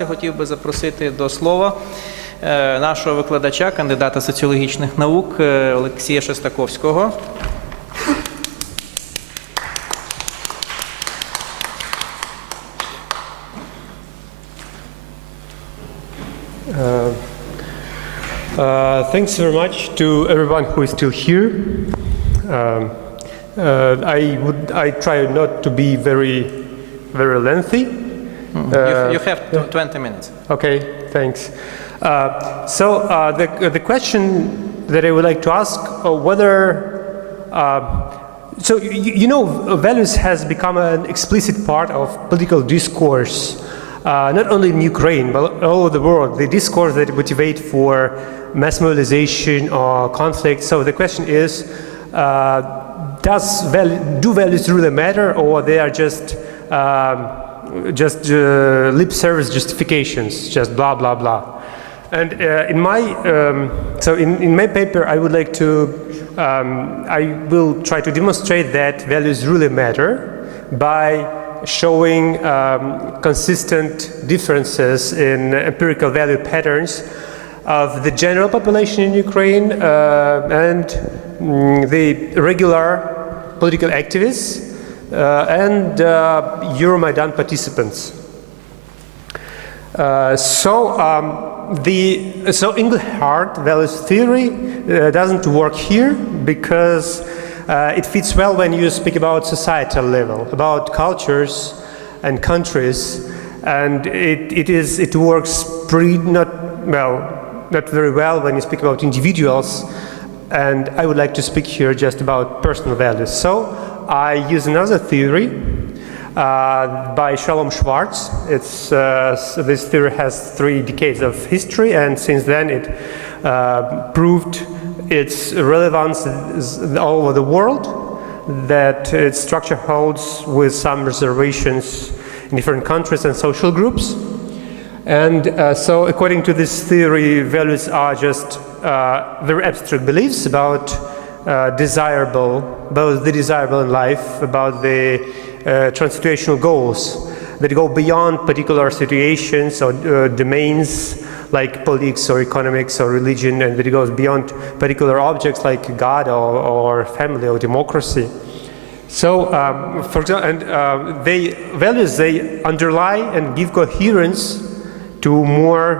Я хотів би запросити до слова нашого викладача, кандидата соціологічних наук Олексія Шестаковського. Thanks very much to everyone who is still here. I try not to be very lengthy. You have 20 minutes. Okay, thanks. The question that I would like to ask whether values has become an explicit part of political discourse, not only in Ukraine but all over the world. The discourse that motivate for mass mobilization or conflict. So the question is, do values really matter, or they are just lip service justifications, just blah blah blah? And in my paper, I would like to I will try to demonstrate that values really matter by showing consistent differences in empirical value patterns of the general population in Ukraine and the regular political activists and Euromaidan participants. So Engelhardt values theory doesn't work here because it fits well when you speak about societal level, about cultures and countries, and it works not very well when you speak about individuals, and I would like to speak here just about personal values. So I use another theory by Schwartz. This theory has 3 decades of history, and since then it proved its relevance all over the world, that its structure holds with some reservations in different countries and social groups. And so according to this theory, values are just very abstract beliefs about both the desirable in life, about the transituational goals that go beyond particular situations or domains like politics or economics or religion, and that it goes beyond particular objects like God or family or democracy. So, for example, values, they underlie and give coherence to more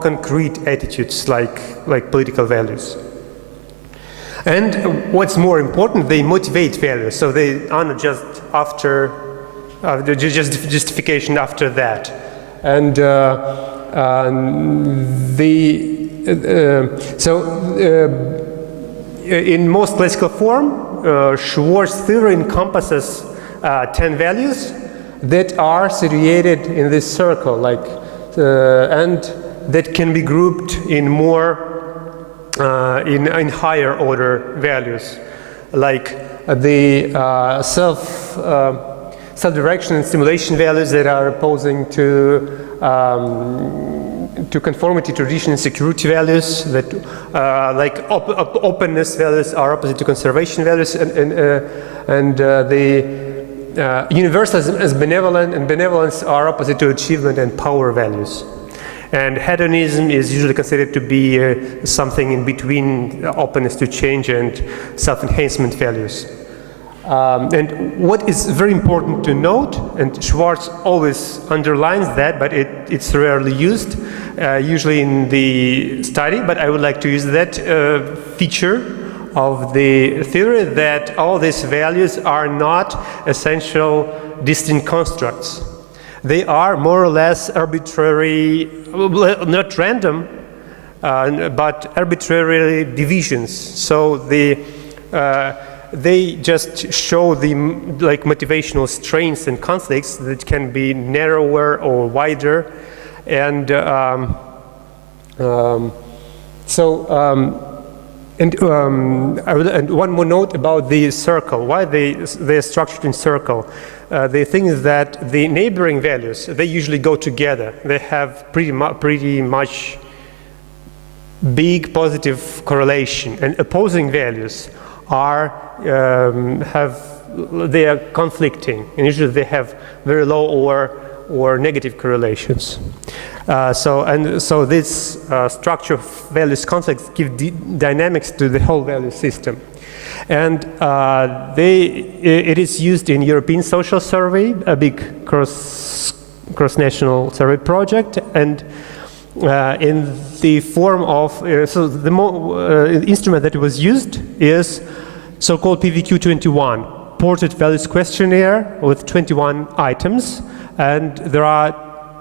concrete attitudes like political values. And what's more important, they motivate values, so they are not just just justification after that. And in most classical form, Schwartz theory encompasses 10 values that are situated in this circle, and that can be grouped in more in higher order values, like the self-direction and stimulation values that are opposing to conformity, tradition, and security values. That openness values are opposite to conservation values, and the universalism as benevolent and benevolence are opposite to achievement and power values. And hedonism is usually considered to be something in between openness to change and self-enhancement values. And what is very important to note, and Schwartz always underlines that, but it's rarely used, usually in the study, but I would like to use that feature of the theory, that all these values are not essential distinct constructs. They are more or less arbitrary, not random, but arbitrary divisions. So they just show the motivational strengths and conflicts that can be narrower or wider, and one more note about the circle. Why they are structured in circle? The thing is that the neighboring values, they usually go together. They have pretty much big positive correlation, and opposing values they are conflicting, and usually they have very low or or negative correlations. So this structure of values conflicts give dynamics to the whole value system. And it is used in European Social Survey, a big cross-national survey project, and in the form of, so the instrument that was used is so-called PVQ-21, Portrait Values Questionnaire with 21 items, and there are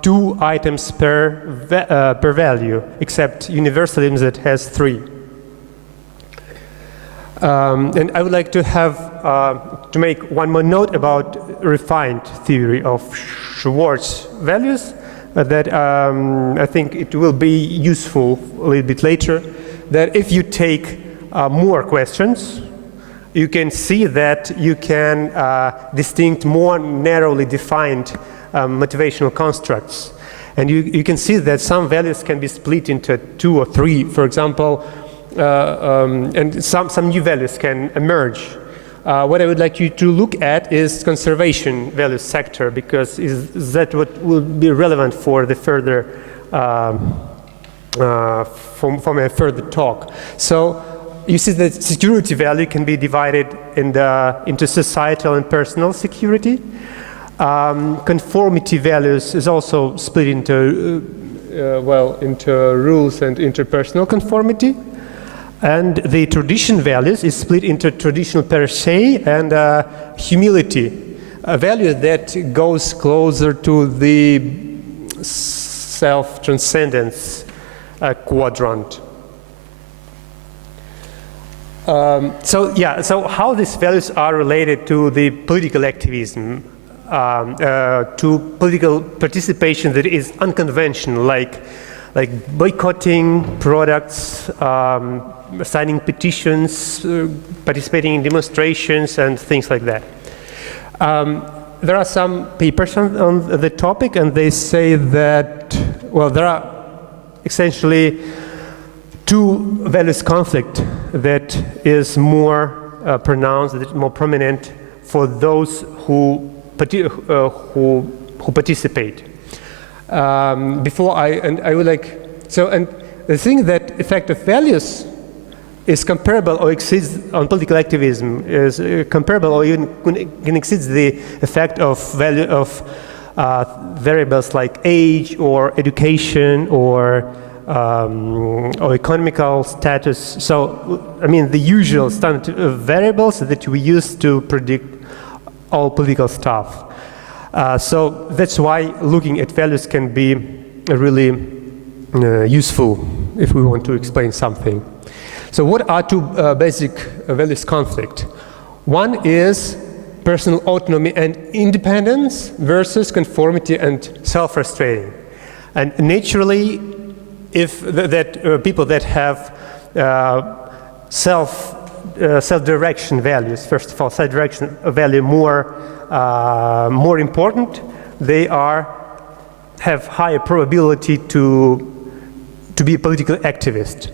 2 items per value, except universalism that has 3. And I would like to to make one more note about refined theory of Schwartz values that I think it will be useful a little bit later, that if you take more questions, you can see that you can distinct more narrowly defined motivational constructs. And you can see that some values can be split into 2 or 3, for example, and some new values can emerge. What I would like you to look at is conservation value sector, because is that what will be relevant for the further for my further talk. So you see that security value can be divided into societal and personal security. Conformity values is also split into into rules and interpersonal conformity. And the tradition values is split into traditional per se and humility, a value that goes closer to the self-transcendence quadrant. So how these values are related to the political activism, to political participation that is unconventional, like boycotting products, signing petitions, participating in demonstrations, and things like that. There are some papers on the topic, and they say that, well, there are essentially 2 values conflict that is more pronounced, that is more prominent for those who participate. I would like, and the thing that effect of values is comparable or exceeds on political activism is comparable or even can exceed the effect of value of variables like age or education or economical status. So, I mean, the usual standard variables that we use to predict all political stuff. So that's why looking at values can be really useful if we want to explain something. So what are 2 basic values conflict? One is personal autonomy and independence versus conformity and self-restraining. And naturally, if people that have self-direction values, first of all, self-direction value more important, they have higher probability to be a political activist.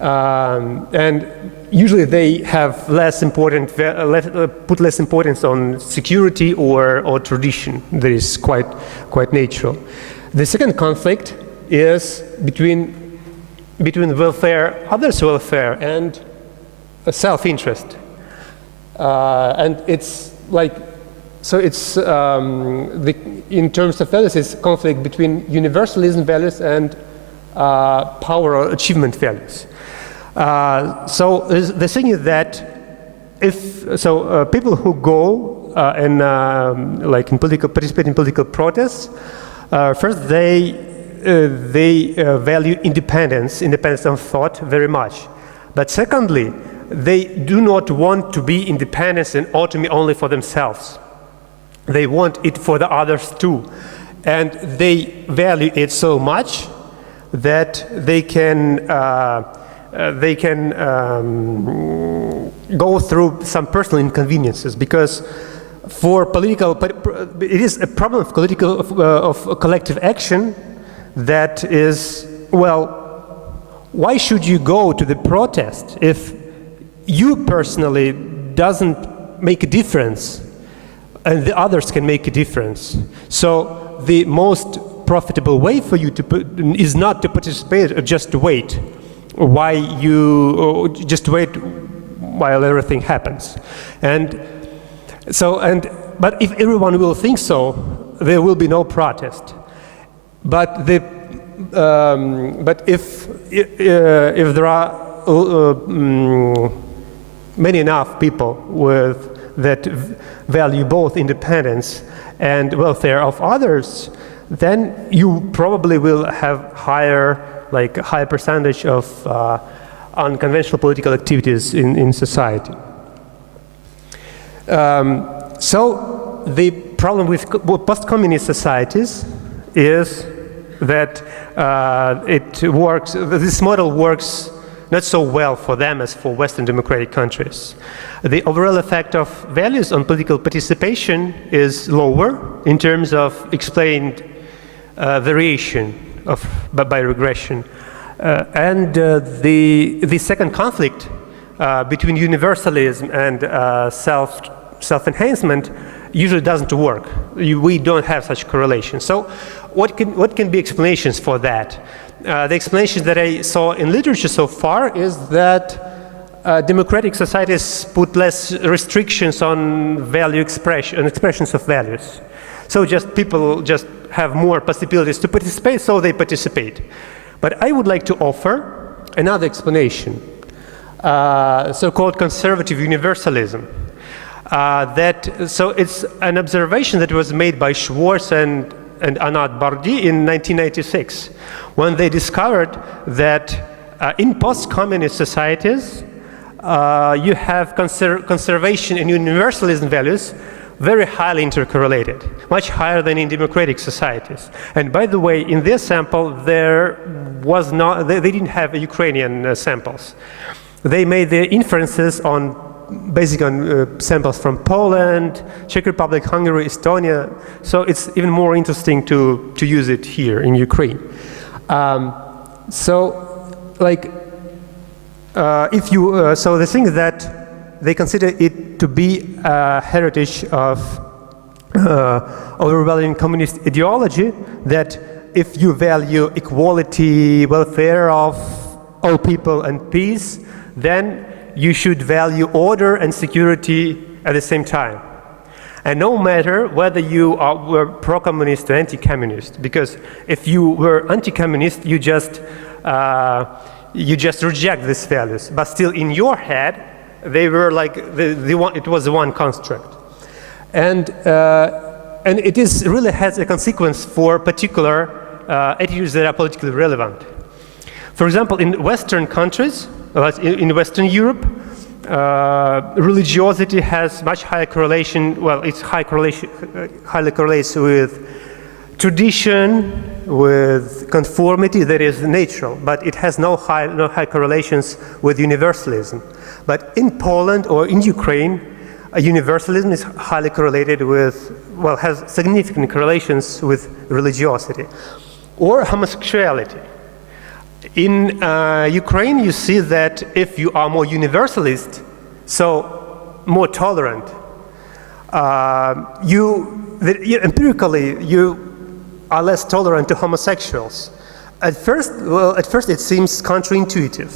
And usually they have put less importance on security or tradition. That is quite natural. The second conflict is between welfare, others' welfare, and self-interest. And it's like, so it's in terms of values, it's conflict between universalism values and power or achievement values. So the thing is that people who go and participate in political protests, first they value independence of thought very much. But secondly, they do not want to be independent and autonomy only for themselves. They want it for the others too. And they value it so much that they can go through some personal inconveniences, because for political, it is a problem of of collective action that is, well, why should you go to the protest if you personally doesn't make a difference? and the others can make a difference. So the most profitable way for you is not to participate, or just to wait while everything happens. But if everyone will think so, there will be no protest. But if there are many enough people that value both independence and welfare of others, then you probably will have higher percentage of unconventional political activities in society. So the problem with post-communist societies is that this model works not so well for them as for Western democratic countries. The overall effect of values on political participation is lower in terms of explained variation by regression. The second conflict between universalism and self-enhancement usually doesn't work. We don't have such correlation. So what can be explanations for that? The explanations that I saw in literature so far is that democratic societies put less restrictions on value expression and expressions of values. So people just have more possibilities to participate, so they participate. But I would like to offer another explanation, so-called conservative universalism. So it's an observation that was made by Schwartz and Anat Bardi in 1996, when they discovered that in post-communist societies, you have conservation and universalism values very highly intercorrelated, much higher than in democratic societies. And by the way, in this sample, they didn't have Ukrainian samples. They made their inferences basically on samples from Poland, Czech Republic, Hungary, Estonia. So it's even more interesting to use it here in Ukraine. So the thing is that they consider it to be a heritage of overwhelming communist ideology, that if you value equality, welfare of all people and peace, then you should value order and security at the same time. And no matter whether you were pro-communist or anti-communist, because if you were anti-communist, you just reject these values. But still in your head, they were it was one construct. And it really has a consequence for particular attitudes that are politically relevant. For example, in Western countries, in Western Europe, religiosity has much higher correlation. Well, it's highly correlates with tradition, with conformity that is natural, but it has no high correlations with universalism. But in Poland or in Ukraine, universalism is highly correlated with, has significant correlations with religiosity or homosexuality. In Ukraine, you see that if you are more universalist, so more tolerant, empirically you are less tolerant to homosexuals. At first it seems counterintuitive.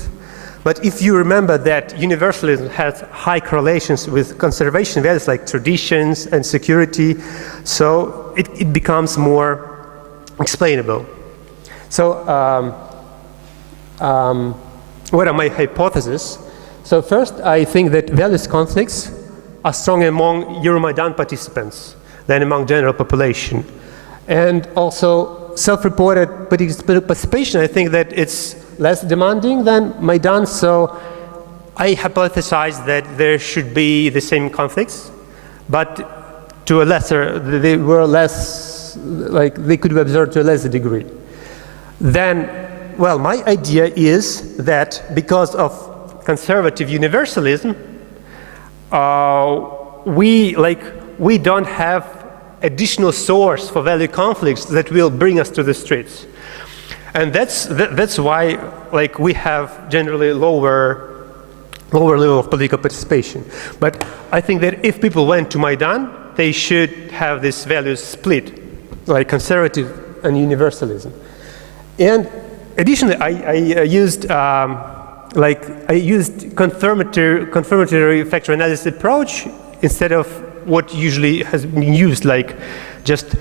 But if you remember that universalism has high correlations with conservation values like traditions and security, so it becomes more explainable. So what are my hypotheses? So first, I think that values conflicts are strong among Euromaidan participants than among general population. And also self-reported political participation, I think that it's less demanding than Maidan, so I hypothesize that there should be the same conflicts, but to a lesser, they were less, they could be observed to a lesser degree. Then, my idea is that because of conservative universalism, we don't have additional source for value conflicts that will bring us to the streets. And that's why we have generally lower level of political participation. But I think that if people went to Maidan, they should have these values split, like conservative and universalism. And additionally, I used confirmatory factor analysis approach instead of what usually has been used, like just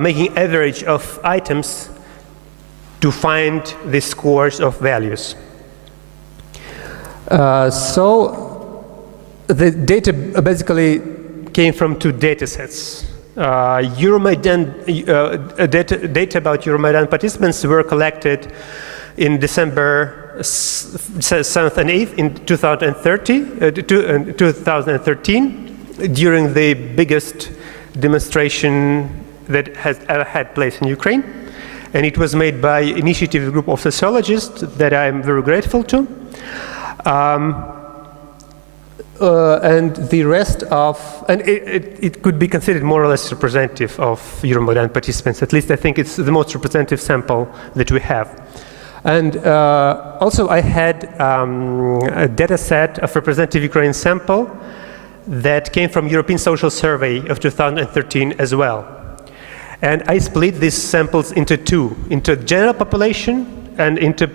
making average of items to find the scores of values. So the data basically came from two data sets. Euromaidan data about Euromaidan participants were collected in December 7th and 8th in 2013 during the biggest demonstration that has ever had place in Ukraine. And it was made by an initiative group of sociologists that I'm very grateful to. And the rest of, and it could be considered more or less representative of Euromaidan participants. At least I think it's the most representative sample that we have. And also I had a data set of representative Ukrainian sample that came from European Social Survey of 2013 as well. And I split these samples into two, into general population and into,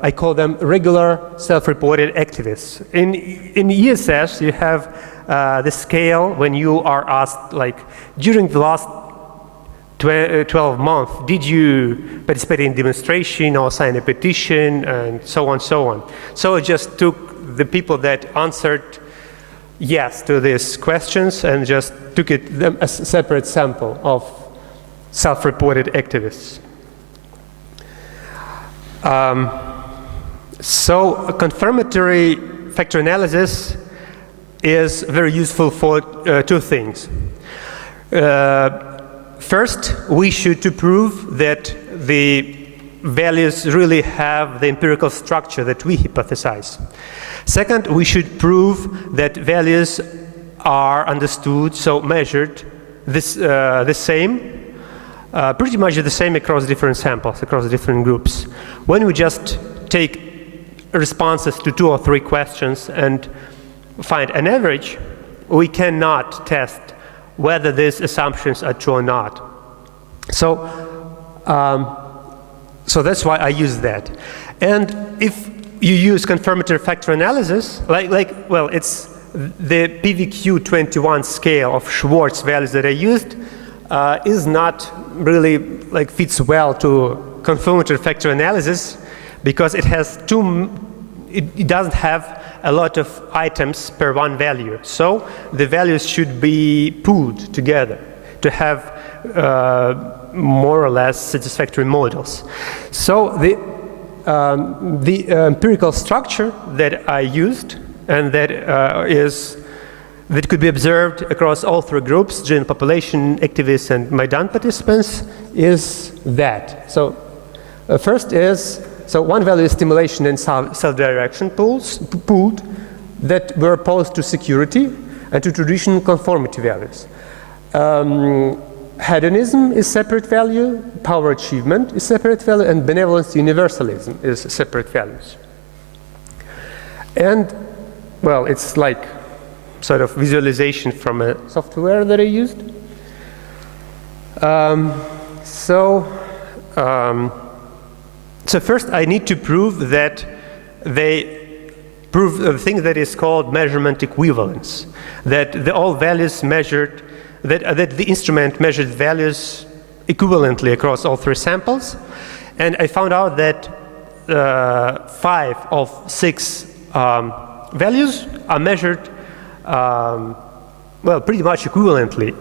I call them regular self-reported activists. In ESS, you have the scale when you are asked, like, during the last 12 months, did you participate in demonstration or sign a petition, and so on, so on. So I just took the people that answered yes to these questions and just took it as a separate sample of self-reported activists. So a confirmatory factor analysis is very useful for two things. First, we should to prove that the values really have the empirical structure that we hypothesize. Second, we should prove that values are understood, so measured, the same, pretty much the same across different samples, across different groups. When we just take responses to 2 or 3 questions and find an average, we cannot test whether these assumptions are true or not. So, so that's why I use that. And if you use confirmatory factor analysis, well, it's the PVQ-21 scale of Schwartz values that I used is not really fits well to confirmatory factor analysis because it has it doesn't have a lot of items per one value. So the values should be pooled together to have more or less satisfactory models. So the empirical structure that I used and that that could be observed across all 3 groups, general population, activists, and Maidan participants, is that. So first is, so one value is stimulation and self-direction pooled that were opposed to security and to traditional conformity values. Hedonism is separate value, power achievement is separate value, and benevolence universalism is separate values. And, well, it's like sort of visualization from a software that I used. So first I need to prove that they prove a thing that is called measurement equivalence, that all values measured, that the instrument measured values equivalently across all 3 samples. And I found out that 5 of 6 values are measured well, pretty much equivalently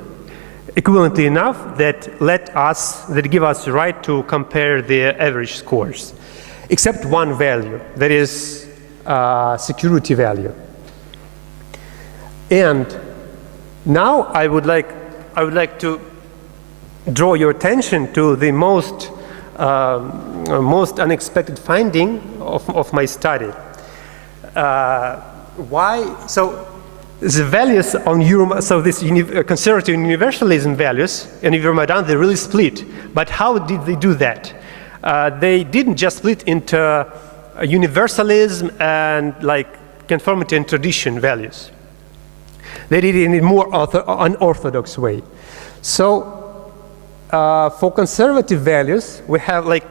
enough that give us the right to compare the average scores, except one value, that is security value. And now I would like to draw your attention to the most unexpected finding of my study. Why? So the values on so this conservative universalism values in Euromaidan, they really split. But how did they do that? They didn't just split into universalism and conformity and tradition values. They did it in a more unorthodox way. So for conservative values, we have like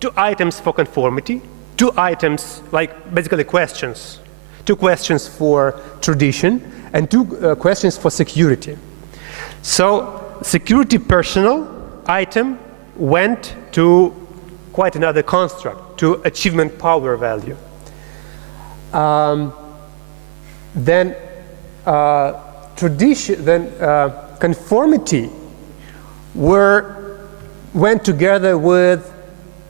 2 items for conformity, 2 items like basically questions, 2 questions for tradition, and 2 questions for security. So security personal item went to quite another construct, to achievement power value. Then tradition, then conformity went together with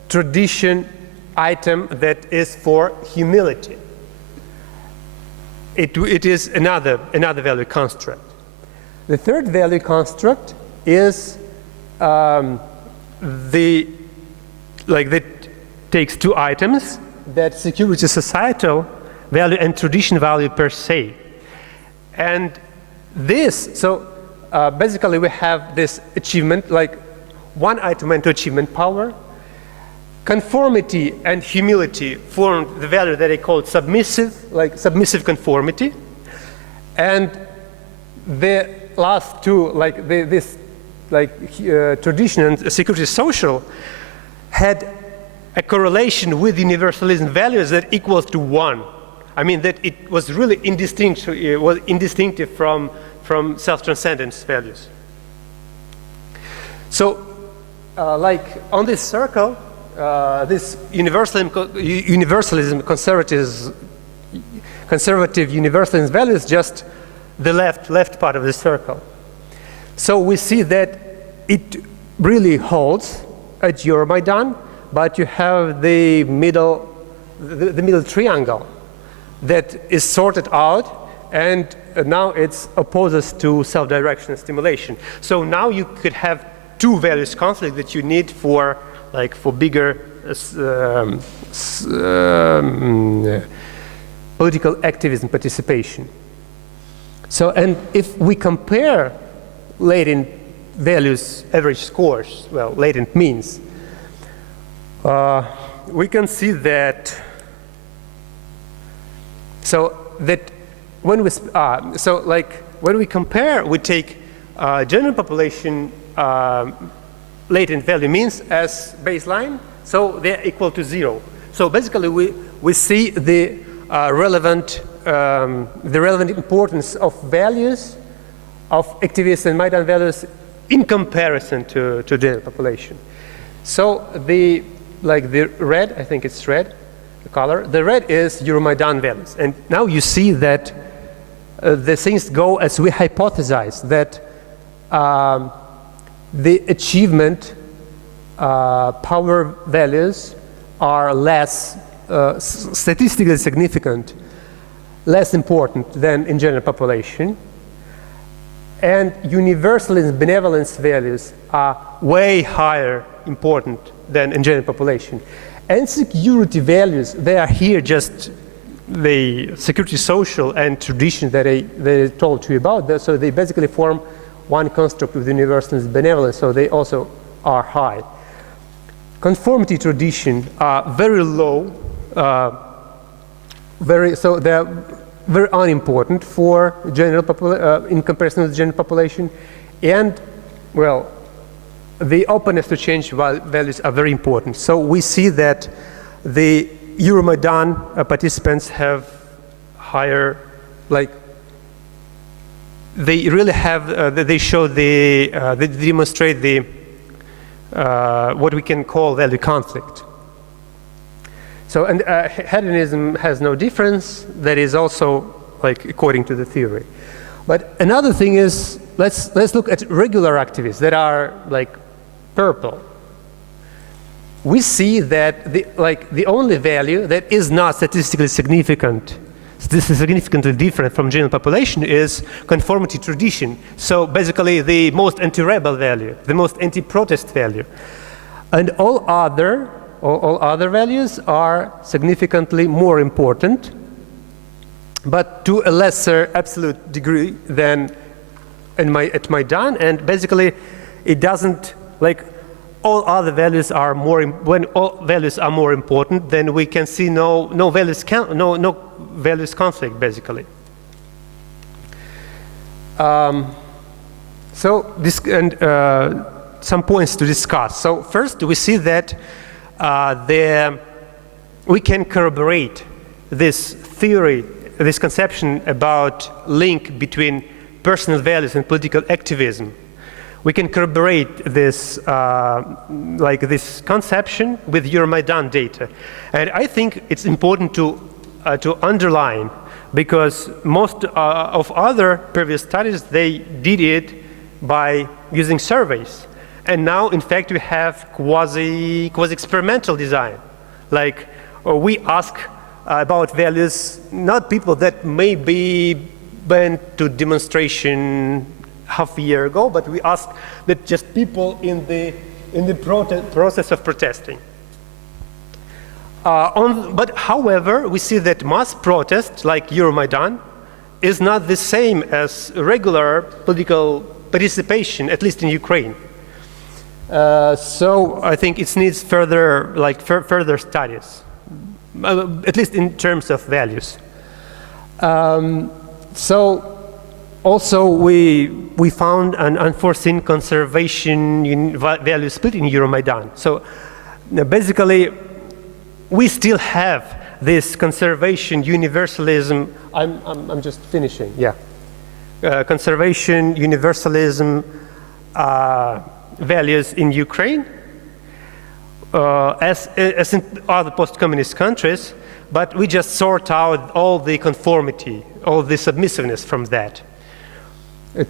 tradition item that is for humility. It is another value construct. The third value construct is that takes 2 items, that security societal value and tradition value per se. And this, so basically we have this achievement, like 1 item went to achievement power. Conformity and humility formed the value that I called submissive, like submissive conformity. And the last 2, like tradition and security social, had a correlation with universalism values that equals to 1. I mean that it was really indistinctive from self-transcendence values. So like on this circle, this universalism, conservative universalism values, just the left part of the circle. So we see that it really holds at Euromaidan, but you have the middle triangle that is sorted out, and now it's opposes to self-direction stimulation. So now you could have 2 values conflict that you need for bigger political activism participation. So, and if we compare latent values average scores, well, latent means, we can see that when we compare, we take general population latent value means as baseline, so they're equal to 0. So basically we see the relevant importance of values of activists and Maidan values in comparison to general population. So the red, I think it's red, the color, the red is Euromaidan values. And now you see that the things go as we hypothesized, that the achievement power values are less statistically significant, less important than in general population. And universalism benevolence values are way higher important than in general population. And security values, they are here just the security social and tradition that I told you about. So they basically form one construct with universalism benevolence, so they also are high. Conformity tradition are very low, so they're very unimportant for general in comparison with the general population. And, well, the openness to change values are very important. So we see that the Euromaidan participants have higher, they really have, they show they demonstrate the, what we can call value conflict. So, and hedonism has no difference. That is also according to the theory. But another thing is, let's look at regular activists that are purple. We see that the only value that is not statistically significantly different from general population is conformity tradition. So basically the most anti-rebel value, the most anti-protest value. And all other values are significantly more important, but to a lesser absolute degree than at Maidan. And basically it doesn't, all other values are more, when all values are more important, then we can see no values conflict, basically. So this and some points to discuss. So first, we see that we can corroborate this theory, this conception about link between personal values and political activism. We can corroborate this, this conception with Euromaidan data, and I think it's important to underline, because most of other previous studies, they did it by using surveys, and now in fact we have quasi experimental design. Like we ask about values, not people that maybe went to demonstration half a year ago, but we ask that just people in the process of protesting. But however, we see that mass protest, like Euromaidan, is not the same as regular political participation, at least in Ukraine. So I think it needs further, further studies, at least in terms of values. So also we found an unforeseen conservation value split in Euromaidan. So basically, we still have this conservation universalism. I'm just finishing. Yeah, conservation universalism values in Ukraine, as in other post-communist countries, but we just sort out all the conformity, all the submissiveness from that,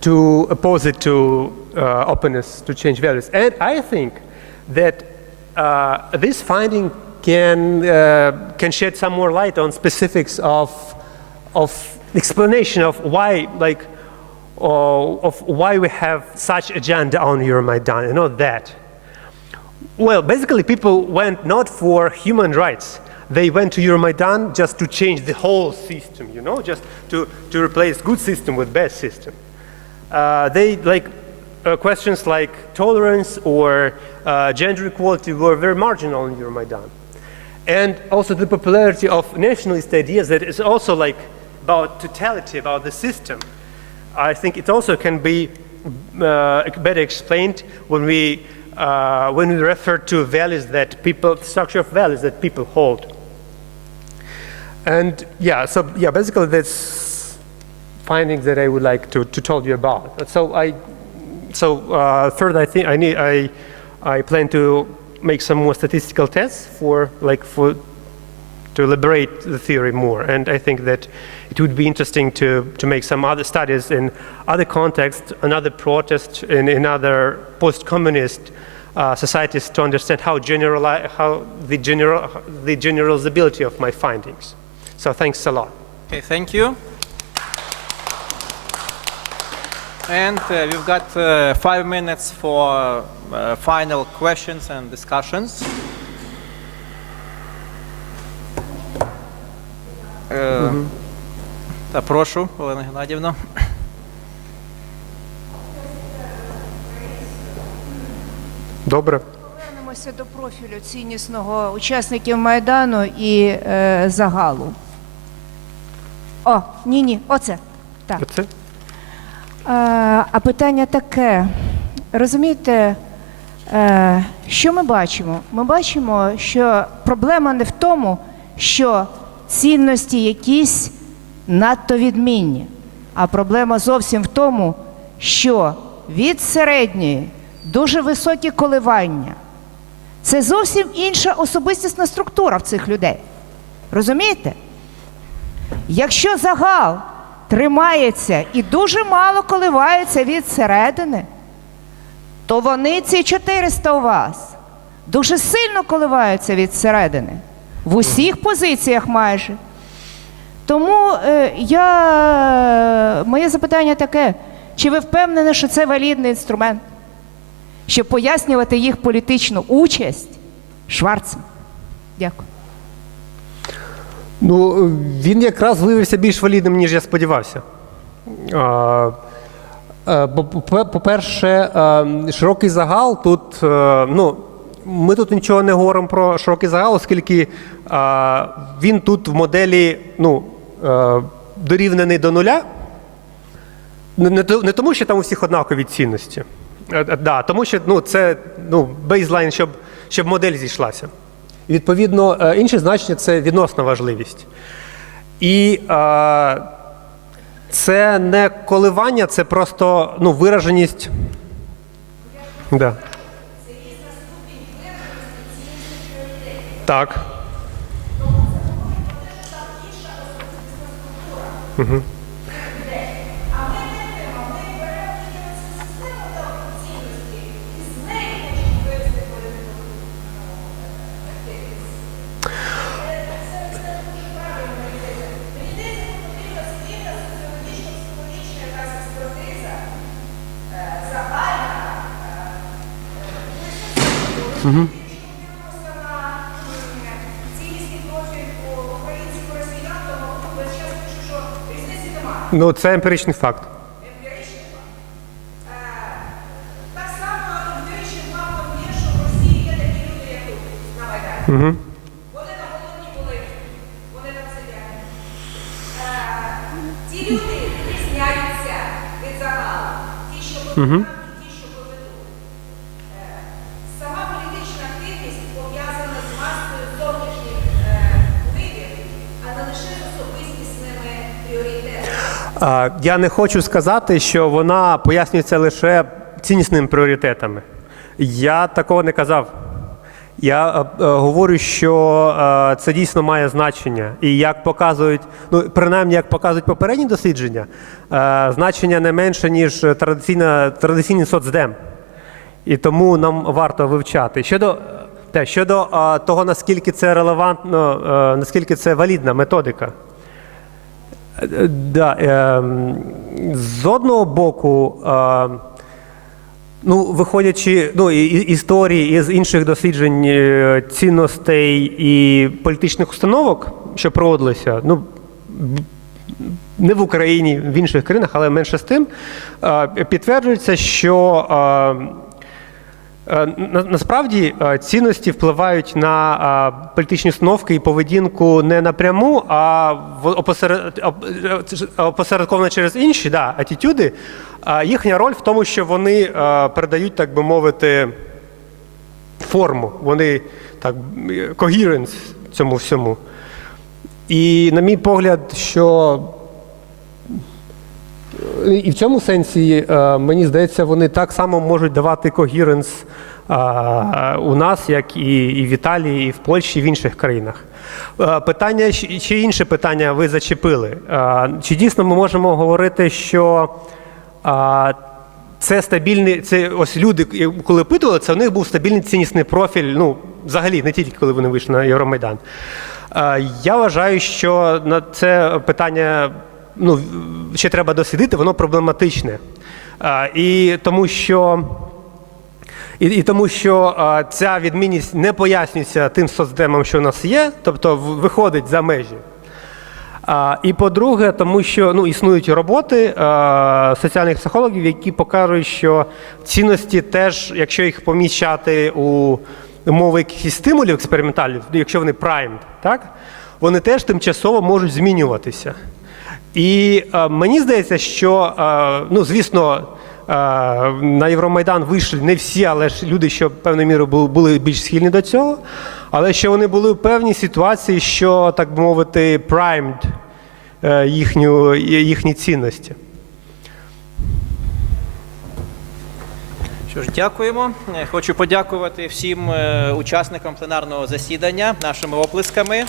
to oppose it to openness to change values. And I think that this finding can shed some more light on specifics of explanation of why, of why we have such agenda on Euromaidan and not that. Well, basically people went not for human rights. They went to Euromaidan just to change the whole system, just to replace good system with bad system. Questions like tolerance or gender equality were very marginal in Euromaidan. And also the popularity of nationalist ideas that is also about totality, about the system. I think it also can be better explained when we refer to values that structure of values that people hold. And basically that's findings that I would like to tell you about. So further, I think I plan to make some more statistical tests to elaborate the theory more. And I think that it would be interesting to make some other studies in other contexts, another protests in other post-communist societies to understand how the generalizability of my findings. So thanks a lot. Okay, thank you. And we've got 5 minutes for final questions and discussions. Прошу, Олена Геннадіївна. Добре. Повернемося до профілю ціннісного учасників Майдану і загалу. Оце. Так. Оце? А питання таке. Розумієте, що ми бачимо? Ми бачимо, що проблема не в тому, що цінності якісь надто відмінні, а проблема зовсім в тому, що від середньої дуже високі коливання. Це зовсім інша особистісна структура в цих людей. Розумієте? Якщо загал тримається і дуже мало коливається від середини, то вони, ці 400 у вас, дуже сильно коливаються від середини. В усіх позиціях майже. Тому моє запитання таке, чи ви впевнені, що це валідний інструмент, щоб пояснювати їх політичну участь Шварцем? Дякую. Він якраз виявився більш валідним, ніж я сподівався. По-перше, широкий загал тут, ми тут нічого не говоримо про широкий загал, оскільки він тут в моделі дорівнений до нуля. Не тому, що там у всіх однакові цінності, да, тому що це бейзлайн, щоб модель зійшлася. І, відповідно, інше значення – це відносна важливість. І це не коливання, це просто вираженість. Да. Це різна ступінь вираженості цінності пріоритетів. Так. Тому це говорить про те, що там інша особистісна структура. Угу. А ми не тема, ми беремо тільки цю систему там цінності і з неї хочемо вивести політику. Це дуже правильно йдеться. Мені здається, потрібна спільна соціологічно-психологічна якась експертиза, загальна. Ціннісний профіль українських росіян, тому весь час пишу, що різниці немає. Це емпіричний факт. Емпіричний факт. Так само емпіричним фактом є, що в Росії є такі люди, як тут, на Майдані. Угу. Вони там голодні були, вони там сидять. Ті люди відрізняються від загалу. Ті, що повинні, ті, що поведуть. Сама політична активність пов'язана з масою зовнішніх вибір, а не лише з особистісними пріоритетами. Я не хочу сказати, що вона пояснюється лише ціннісними пріоритетами. Я такого не казав. Я говорю, що це дійсно має значення. І як показують, принаймні як показують попередні дослідження, значення не менше, ніж традиційний соцдем. І тому нам варто вивчати. Щодо того, наскільки це релевантно, наскільки це валідна методика. З одного боку, виходячи історії із інших досліджень цінностей і політичних установок, що проводилися, не в Україні, в інших країнах, але менше з тим, підтверджується, що насправді цінності впливають на політичні установки і поведінку не напряму, а опосередковано через інші атитюди. Їхня роль в тому, що вони передають, так би мовити, форму, вони coherence цьому всьому. І, на мій погляд, що і в цьому сенсі, мені здається, вони так само можуть давати когеренс у нас, як і в Італії, і в Польщі, і в інших країнах. Питання, чи інше питання ви зачепили? Чи дійсно ми можемо говорити, що це стабільний, ось люди, коли опитували, це у них був стабільний ціннісний профіль, взагалі, не тільки коли вони вийшли на Євромайдан. Я вважаю, що на це питання ще треба дослідити, воно проблематичне. І тому що ця відмінність не пояснюється тим соцдемом, що у нас є, тобто виходить за межі. І по-друге, тому що існують роботи соціальних психологів, які показують, що цінності теж, якщо їх поміщати у умови якихось стимулів експериментальних, якщо вони primed, так, вони теж тимчасово можуть змінюватися. І мені здається, що, звісно, на Євромайдан вийшли не всі, але ж люди, що певною мірою були більш схильні до цього, але що вони були в певній ситуації, що, так би мовити, primed їхні цінності. Що ж, дякуємо. Хочу подякувати всім учасникам пленарного засідання нашими оплесками.